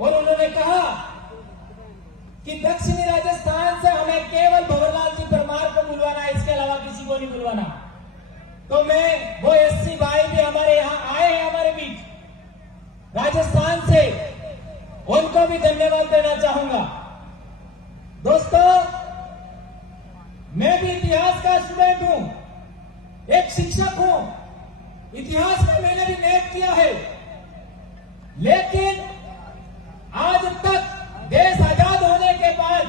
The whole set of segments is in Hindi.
और उन्होंने कहा कि दक्षिणी राजस्थान से हमें केवल भंवरलाल जी परमार को बुलवाना है, इसके अलावा किसी को नहीं बुलवाना। तो मैं वो एससी भाई भी हमारे यहाँ आए हैं हमारे बीच राजस्थान से, उनको भी धन्यवाद देना चाहूंगा। दोस्तों, मैं भी इतिहास का स्टूडेंट हूं, एक शिक्षक हूं, इतिहास में मैंने भी नेक किया है, लेकिन आज तक देश आजाद होने के बाद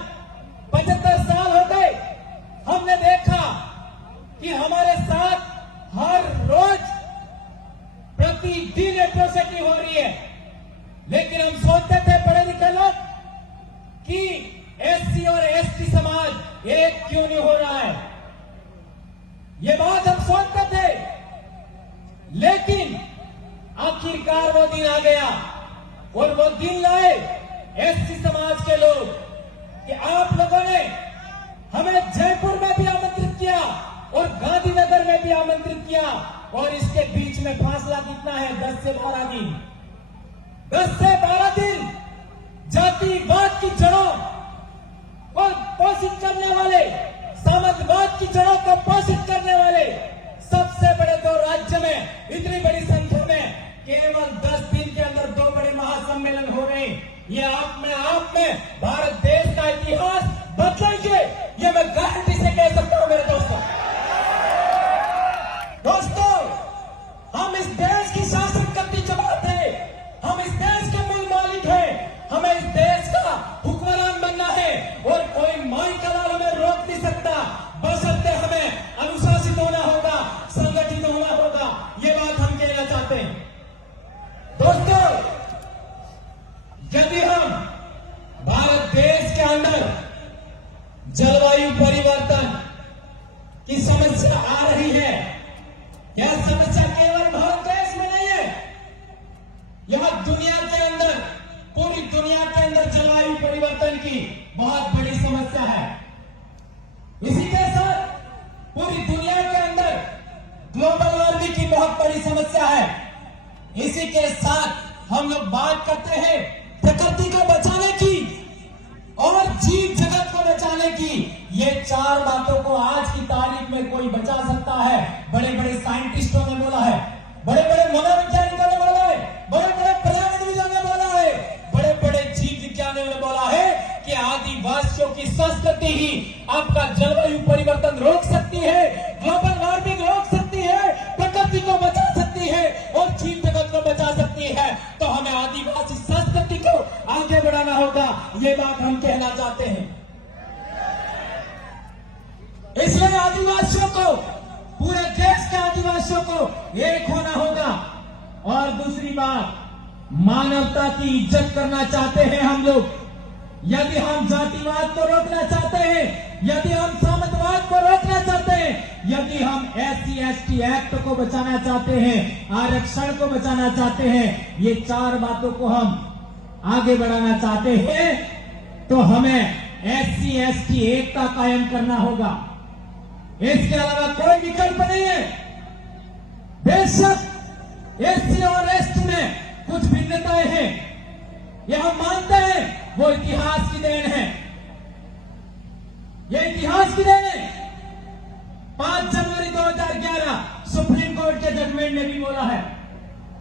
75 साल हो गए, हमने देखा कि हमारे साथ हर रोज प्रतिदिन एट्रोसिटी हो रही है। लेकिन हम सोचते थे पढ़े लिखे लोग कि एससी और एसटी समाज एक क्यों नहीं हो रहा है, ये बात हम सोचते थे। लेकिन आखिरकार वो दिन आ गया और वो दिन लाए एससी समाज के लोग कि आप लोगों ने हमें जयपुर में भी आमंत्रित किया और गांधीनगर में भी आमंत्रित किया, और इसके बीच में फासला कितना है? 10 से 12 दिन। 10 से 12 दिन जातिवाद की जड़ों को पोषित करने वाले, सामंतवाद की जड़ों को पोषित करने वाले सबसे बड़े दो राज्य में इतनी बड़ी संख्या में केवल 10 दिन के अंदर 2 बड़े महासम्मेलन हो रहे हैं। ये आप में भारत देश का इतिहास बदलेंगे, ये मैं गारंटी से कह सकता हूं मेरे दोस्तों। हम इस देश की शासन करती जमात है, हम इस देश के मूल मालिक हैं, हमें इस देश का हुक्मरान बनना है और कोई माई का लाल हमें रोक नहीं सकता। बशर्ते हमें अनुशासित होना होगा, संगठित होना होगा, ये बात हम कहना चाहते हैं। दोस्तों, यदि हम भारत देश के अंदर जलवायु परिवर्तन की समस्या आ रही है, यह समस्या केवल भारत देश में नहीं है, यह दुनिया के अंदर, पूरी दुनिया के अंदर जलवायु परिवर्तन की बहुत बड़ी समस्या है। इसी के साथ पूरी दुनिया के अंदर ग्लोबल वार्मिंग की बहुत बड़ी समस्या है। इसी के साथ हम लोग बात करते हैं प्रकृति को बचाने की और जीव जगत को बचाने की। ये 4 बातों को आज की तारीख में कोई बचा सकता है? बड़े बड़े साइंटिस्टों ने बोला है, बड़े बड़े मनोवैज्ञानिकों ने बोला है, बड़े बड़े पर्यावरणविदों ने बोला है, बड़े बड़े जीव विज्ञानियों ने बोला है कि आदिवासियों की संस्कृति ही आपका जलवायु परिवर्तन रोक सकती है, ग्लोबल वार्मिंग रोक सकती है, प्रकृति को बचा सकती है और जीव जगत को बचा सकती है। तो हमें आदिवासी संस्कृति को आगे बढ़ाना होगा, ये बात हम कहना चाहते हैं। इसलिए आदिवासियों को, पूरे देश के आदिवासियों को एक होना होगा। और दूसरी बात, मानवता की इज्जत करना चाहते हैं हम लोग। यदि हम जातिवाद को रोकना चाहते हैं, यदि हम सामंतवाद को रोकना चाहते हैं, यदि हम एससी एसटी एक्ट को बचाना चाहते हैं, आरक्षण को बचाना चाहते हैं, ये 4 बातों को हम आगे बढ़ाना चाहते हैं, तो हमें एससी एसटी एकता कायम करना होगा। इसके अलावा कोई विकल्प नहीं है। बेशक एससी और एसटी में कुछ भिन्नताएं हैं, ये हम मानते हैं, वो इतिहास की देन है, ये इतिहास की देन है। 5 जनवरी 2011 सुप्रीम कोर्ट के जजमेंट ने भी बोला है,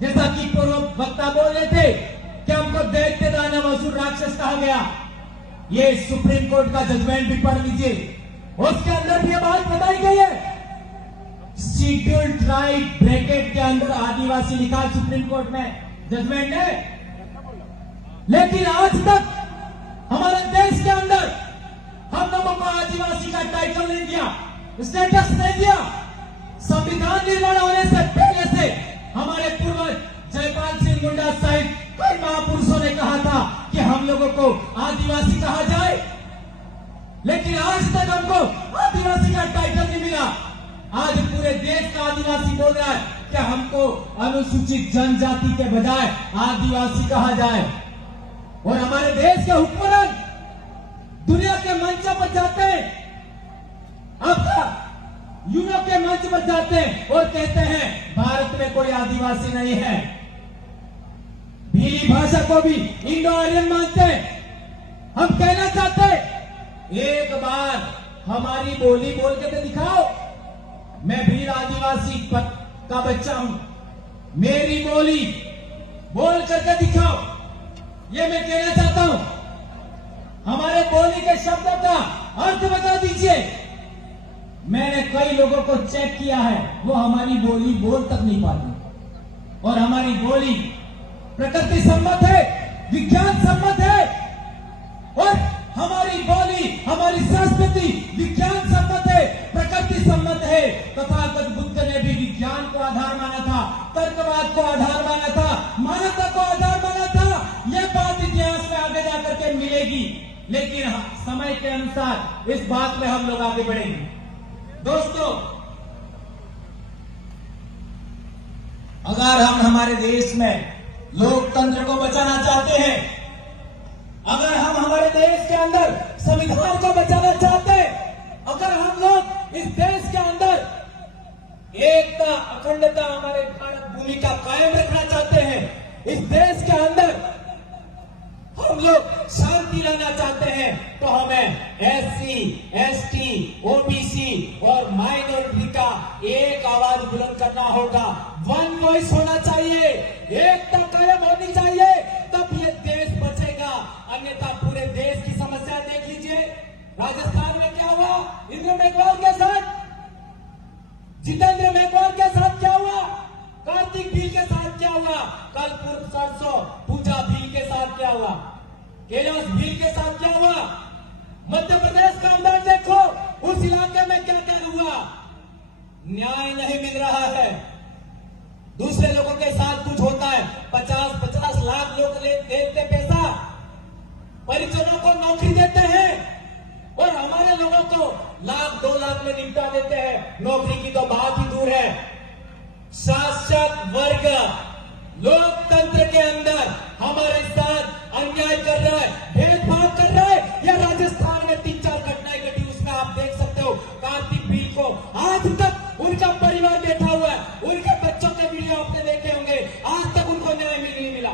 जैसा कि पूर्व वक्ता बोल रहे थे कि हमको दैत्य दानव असुर राक्षस कहा गया। ये सुप्रीम कोर्ट का जजमेंट भी पढ़ लीजिए, उसके अंदर भी ये बात बताई गई है। शेड्यूल्ड ट्राइब ब्रैकेट के अंदर आदिवासी लिखा सुप्रीम कोर्ट में जजमेंट है। लेकिन आज तक हमारे देश के अंदर हम लोगों को आदिवासी का टाइटल नहीं दिया, स्टेटस नहीं दिया। संविधान निर्माण होने से पहले से हमारे पूर्वज जयपाल सिंह मुंडा सहित कई महापुरुषों ने कहा था कि हम लोगों को आदिवासी कहा जाए, लेकिन आज तक हमको आदिवासी का टाइटल नहीं मिला। आज पूरे देश का आदिवासी बोल रहा है कि हमको अनुसूचित जनजाति के बजाय आदिवासी कहा जाए। और हमारे देश के हुक्मरान दुनिया के मंच पर जाते हैं, आपका यूरोप के मंच पर जाते हैं और कहते हैं भारत में कोई आदिवासी नहीं है। भीली भाषा को भी इंडो आर्यन मानते हैं। हम कहना चाहते हैं, एक बार हमारी बोली बोल के तो दिखाओ। मैं भील आदिवासी का बच्चा हूं, मेरी बोली बोल करके दिखाओ, ये मैं कहना चाहता हूं। हमारे बोली के शब्दों का अर्थ बता दीजिए। मैंने कई लोगों को चेक किया है, वो हमारी बोली बोल तक नहीं पाते। और हमारी बोली प्रकृति सम्मत है, विज्ञान सम्मत है, और हमारी बोली, हमारी संस्कृति विज्ञान सम्मत है, प्रकृति सम्मत है। तथागत बुद्ध ने भी विज्ञान को आधार माना था, तर्कवाद को आधार माना था, मानवता को आधार माना था। यह बात इतिहास में आगे जाकर के मिलेगी, लेकिन समय के अनुसार इस बात में हम लोग आगे बढ़ेंगे। दोस्तों, अगर हम हमारे देश में लोकतंत्र को बचाना चाहते हैं, अगर हम हमारे देश के अंदर संविधान को बचाना चाहते हैं, अगर हम लोग इस देश के अंदर एकता, अखंडता, हमारे भारत भूमि का कायम रखना चाहते हैं, इस देश के अंदर हम लोग शांति लाना चाहते हैं, तो हमें SC, ST, OBC और माइनॉरिटी का एक आवाज बुलंद करना होगा। वन वॉइस होना चाहिए, एकता कायम होनी चाहिए, तब ये देश बचेगा। अन्यथा पूरे देश की समस्या देख लीजिए। राजस्थान में क्या हुआ इंद्र मेघवाल के साथ, जितेंद्र मेघवाल के साथ क्या हुआ, कार्तिक भील के साथ क्या हुआ, कल परसों पूजा भील के साथ क्या हुआ, कैलाश भील के साथ क्या हुआ। मध्य प्रदेश का अंदर देखो, उस इलाके में क्या क्या हुआ। न्याय नहीं मिल रहा है, दूसरे लोगों के साथ कुछ होता है। 50-50 लाख लोग देते पैसा, परिजनों को नौकरी देते हैं, और हमारे लोगों को 1-2 लाख में निपटा देते हैं। नौकरी की तो बात ही दूर है। शासक वर्ग लोकतंत्र के अंदर हमारे साथ अन्याय कर रहा है, भेदभाव कर रहा है। या राजस्थान में 3-4 घटनाएं घटी, उसमें आप देख सकते हो। कार्तिक भील को आज तक उनका परिवार बैठा हुआ है, उनके बच्चों के वीडियो आपने देखे होंगे, आज तक उनको न्याय नहीं मिला।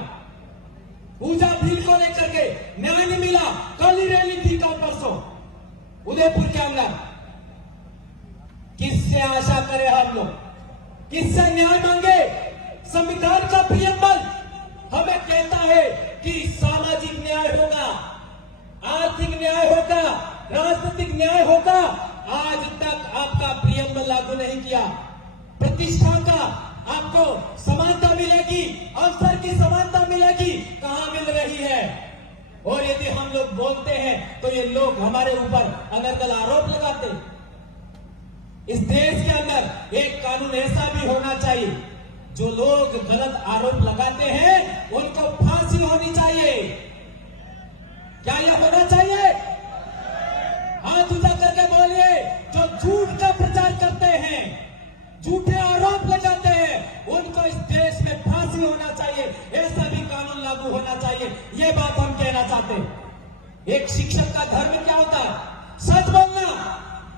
पूजा भील को लेकर के न्याय नहीं मिला। कल ही रैली थी, कल परसों उदयपुर के अंदर। किससे आशा करें हम लोग, किससे न्याय मांगे। संविधान का प्रियम्बल हमें कहता है कि सामाजिक न्याय होगा, आर्थिक न्याय होगा, राजनीतिक न्याय होगा। आज तक आपका प्रियम्बल लागू नहीं किया। प्रतिष्ठा का आपको समानता मिलेगी, अवसर की समानता मिलेगी, कहां मिल रही है। और यदि हम लोग बोलते हैं तो ये लोग हमारे ऊपर अनर्गल आरोप लगाते। इस देश के अंदर एक कानून ऐसा भी होना चाहिए, जो लोग गलत आरोप लगाते हैं उनको फांसी होनी चाहिए। क्या यह होना चाहिए? हाथ उठा करके बोलिए। जो झूठ का प्रचार करते हैं, झूठे आरोप लगाते हैं, उनको इस देश में फांसी होना चाहिए। ऐसा भी कानून लागू होना चाहिए। ये बात हम कहना चाहते हैं। एक शिक्षक का धर्म क्या होता है? सच बोलना।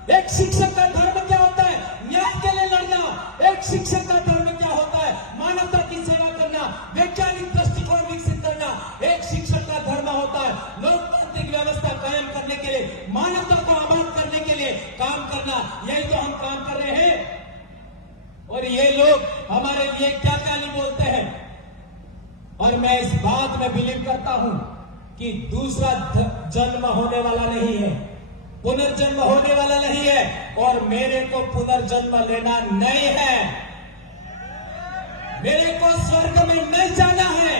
एक शिक्षक का धर्म क्या होता है? न्याय के लिए लड़ना। एक शिक्षक का धर्म क्या होता है? मानवता की सेवा करना, वैज्ञानिक दृष्टिकोण विकसित करना। एक शिक्षक का धर्म होता है लोकतांत्रिक व्यवस्था कायम करने के लिए, मानवता को आबाद करने के लिए काम करना। यही तो हम काम कर रहे हैं। और ये लोग हमारे लिए क्या क्या नहीं बोलते हैं। और मैं इस बात में बिलीव करता हूं कि दूसरा जन्म होने वाला नहीं है, पुनर्जन्म होने वाला नहीं है, और मेरे को पुनर्जन्म लेना नहीं है। मेरे को स्वर्ग में नहीं जाना है,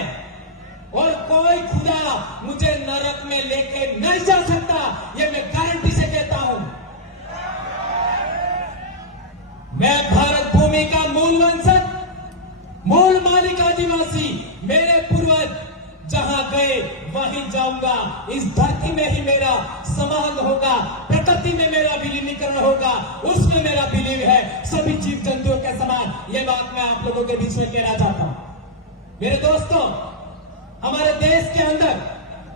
और कोई खुदा मुझे नरक में लेके नहीं जा सकता। ये मैं गारंटी से कहता हूं। मैं भारत भूमि का मूल वंशज, मूल मालिक आदिवासी। मेरे पूर्वज जहां गए वहीं जाऊंगा। इस धरती में ही मेरा समागम होगा, प्रकृति में मेरा विलीनीकरण होगा, उसमें मेरा बिलीव है, सभी जीव जंतुओं के समान। ये बात मैं आप लोगों के बीच में कहना चाहता हूं। मेरे दोस्तों, हमारे देश के अंदर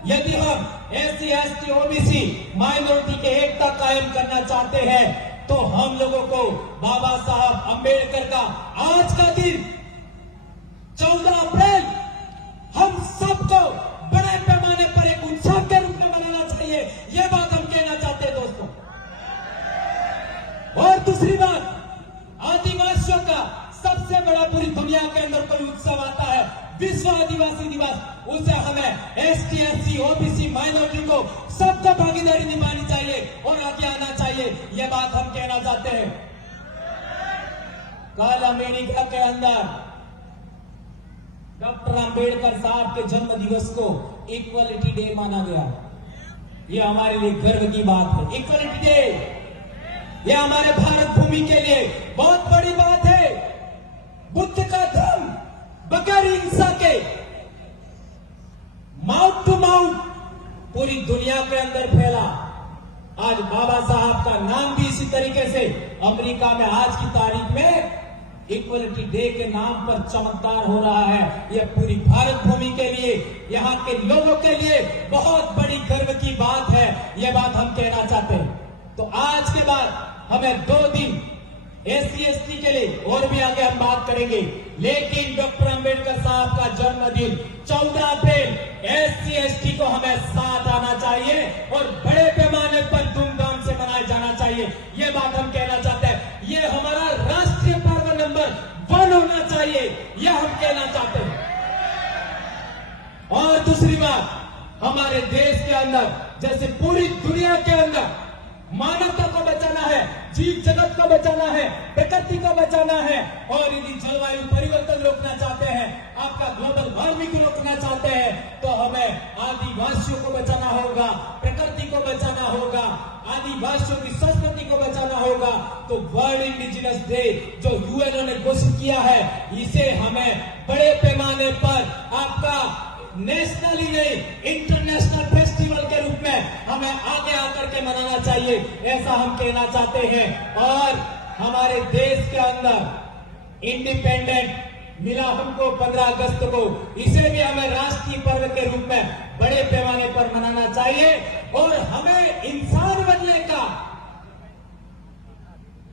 यदि हम SC, ST, OBC माइनॉरिटी के एकता कायम करना चाहते हैं, तो हम लोगों को बाबा साहब अंबेडकर का आज का दिन 14 अप्रैल हम उसे हमें एसटी, एससी, ओबीसी, माइनॉरिटी को सबको भागीदारी निभानी चाहिए और आगे आना चाहिए। यह बात हम कहना चाहते हैं। कल अमेरिका के अंदर डॉक्टर अंबेडकर साहब के जन्म दिवस को इक्वलिटी डे माना गया। यह हमारे लिए गर्व की बात है। इक्वलिटी डे यह हमारे भारत भूमि के लिए बहुत बड़ी बात है। बुद्ध का धर्म बगैर हिंसा के माउथ टू माउथ पूरी दुनिया के अंदर फैला। आज बाबा साहब का नाम भी इसी तरीके से अमेरिका में आज की तारीख में इक्वलिटी डे के नाम पर चमत्कार हो रहा है। यह पूरी भारत भूमि के लिए, यहाँ के लोगों के लिए बहुत बड़ी गर्व की बात है। यह बात हम कहना चाहते हैं। तो आज के बाद हमें 2 दिन एससी एसटी के लिए और भी आगे हम बात करेंगे, लेकिन डॉक्टर अंबेडकर साहब का जन्मदिन 14 अप्रैल एससी एसटी को हमें साथ आना चाहिए और बड़े पैमाने पर धूमधाम से मनाया जाना चाहिए। ये बात हम कहना चाहते हैं। ये हमारा राष्ट्रीय पर्व नंबर 1 होना चाहिए, यह हम कहना चाहते हैं। और दूसरी बात, हमारे देश के अंदर जैसे पूरी दुनिया के अंदर मानवता को बचाना है, जीव जगत को बचाना है, प्रकृति को बचाना है और यदि जलवायु परिवर्तन रोकना चाहते हैं, आपका ग्लोबल वार्मिंग रोकना चाहते हैं, तो हमें आदिवासियों को बचाना होगा, प्रकृति को बचाना होगा, आदिवासियों की संस्कृति को बचाना होगा। तो वर्ल्ड इंडिजिनस डे जो यूएनओ ने घोषित किया है, इसे हमें बड़े पैमाने पर आपका नेशनली नहीं इंटरनेशनल फेस्टिवल के रूप में हमें आगे आकर के मनाना चाहिए, ऐसा हम कहना चाहते हैं। और हमारे देश के अंदर इंडिपेंडेंट मिला हमको 15 अगस्त को, इसे भी हमें राष्ट्रीय पर्व के रूप में बड़े पैमाने पर मनाना चाहिए। और हमें इंसान बनने का,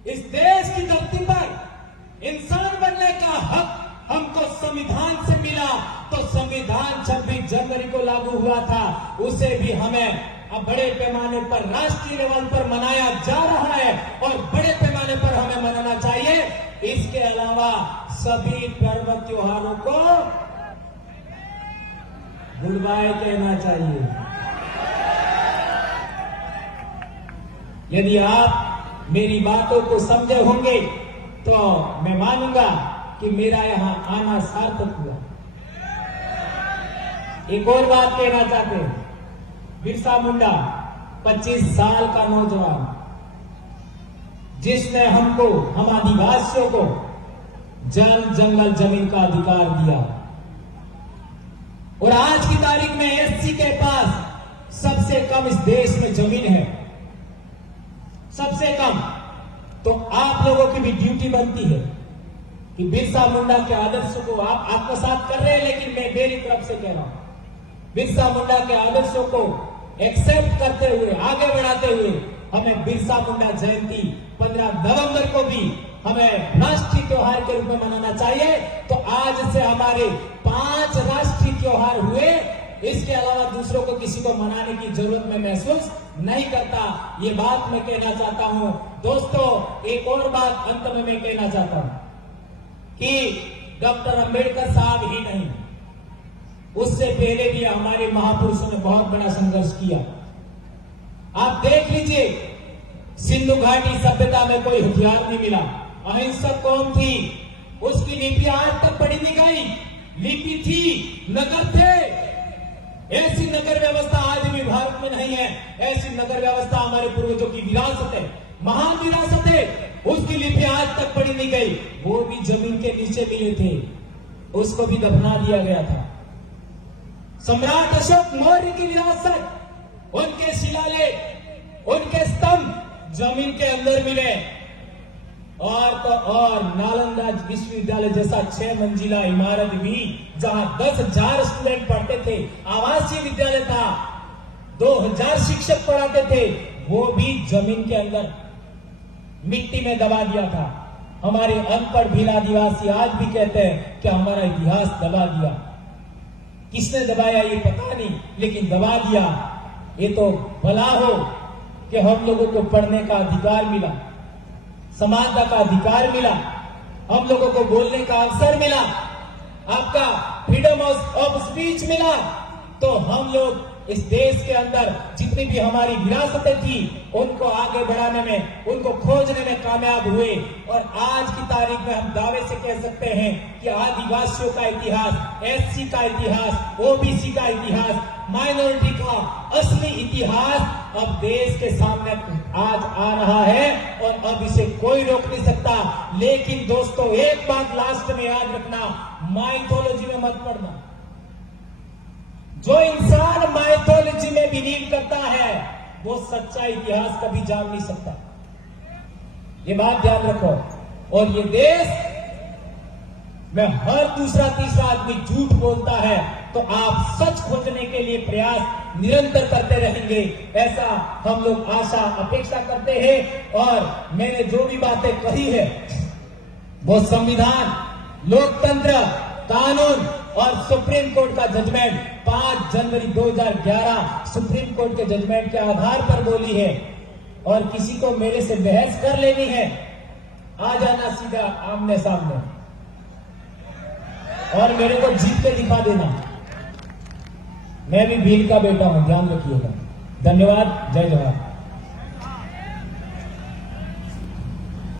इस देश की धरती पर इंसान बनने का हक हमको संविधान से मिला। तो संविधान 26 जनवरी को लागू हुआ था, उसे भी हमें अब बड़े पैमाने पर राष्ट्रीय लेवल पर मनाया जा रहा है और बड़े पैमाने पर हमें मनाना चाहिए। इसके अलावा सभी पर्व त्योहारों को गुड बाय कहना चाहिए। यदि आप मेरी बातों को समझे होंगे तो मैं मानूंगा कि मेरा यहां आना सार्थक हुआ। एक और बात कहना चाहते हैं, बिरसा मुंडा 25 साल का नौजवान, जिसने हमको, हम आदिवासियों को जल जंगल जमीन का अधिकार दिया। और आज की तारीख में एससी के पास सबसे कम इस देश में जमीन है, सबसे कम। तो आप लोगों की भी ड्यूटी बनती है कि बिरसा मुंडा के आदर्शों को आप आत्मसात कर रहे हैं, लेकिन मैं मेरी तरफ से कह रहा हूं, बिरसा मुंडा के आदर्शों को एक्सेप्ट करते हुए, आगे बढ़ाते हुए हमें बिरसा मुंडा जयंती 15 नवंबर को भी हमें राष्ट्रीय त्योहार के रूप में मनाना चाहिए। तो आज से हमारे 5 राष्ट्रीय त्योहार हुए। इसके अलावा दूसरों को किसी को मनाने की जरूरत मैं महसूस नहीं करता। ये बात मैं कहना चाहता हूं। दोस्तों, एक और बात अंत में मैं कहना चाहता हूं कि डॉक्टर अंबेडकर साहब ही नहीं, उससे पहले भी हमारे महापुरुषों ने बहुत बड़ा संघर्ष किया। आप देख लीजिए, सिंधु घाटी सभ्यता में कोई हथियार नहीं मिला, अहिंसक कौम थी, उसकी लिपि आज तक पढ़ी नहीं गई। लिपि थी, नगर थे, ऐसी नगर व्यवस्था आज भी भारत में नहीं है। ऐसी नगर व्यवस्था हमारे पूर्वजों की विरासत है, महान विरासत है, उसकी लिपि आज तक पढ़ी नहीं गई। वो भी जमीन के नीचे मिले थे, उसको भी दफना दिया गया था। सम्राट अशोक मौर्य की विरासत, उनके शिलालेख, उनके स्तंभ जमीन के अंदर मिले। और तो और नालंदा विश्वविद्यालय जैसा 6 मंजिला इमारत भी, जहां 10,000 स्टूडेंट पढ़ते थे, आवासीय विद्यालय था, 2,000 शिक्षक पढ़ाते थे, वो भी जमीन के अंदर मिट्टी में दबा दिया था। हमारे अनपढ़ भील आदिवासी आज भी कहते हैं कि हमारा इतिहास दबा दिया। किसने दबाया ये पता नहीं, लेकिन दबा दिया। ये तो भला हो कि हम लोगों को पढ़ने का अधिकार मिला, समानता का अधिकार मिला, हम लोगों को बोलने का अवसर मिला। आपका फ्रीडम ऑफ स्पीच मिला, तो हम लोग इस देश के अंदर जितनी भी हमारी विरासतें थी उनको आगे बढ़ाने में, उनको खोजने में कामयाब हुए। और आज की तारीख में हम दावे से कह सकते हैं कि आदिवासियों का इतिहास, एससी का इतिहास, ओबीसी का इतिहास, माइनॉरिटी का असली इतिहास अब देश के सामने आज आ रहा है और अब इसे कोई रोक नहीं सकता। लेकिन दोस्तों, एक बात लास्ट में याद रखना, माइथोलॉजी में मत पड़ना। जो इंसान माइथोलॉजी में बिलीव करता है वो सच्चा इतिहास कभी जान नहीं सकता, ये बात ध्यान रखो। और ये देश में हर दूसरा तीसरा आदमी झूठ बोलता है, तो आप सच खोजने के लिए प्रयास निरंतर करते रहेंगे, ऐसा हम लोग आशा अपेक्षा करते हैं। और मैंने जो भी बातें कही है वो संविधान, लोकतंत्र, कानून और सुप्रीम कोर्ट का जजमेंट 5 जनवरी 2011 सुप्रीम कोर्ट के जजमेंट के आधार पर बोली है। और किसी को मेरे से बहस कर लेनी है, आ जाना सीधा आमने सामने और मेरे को जीत के दिखा देना। मैं भी भील का बेटा हूं, ध्यान रखिएगा। धन्यवाद, जय जवाहर।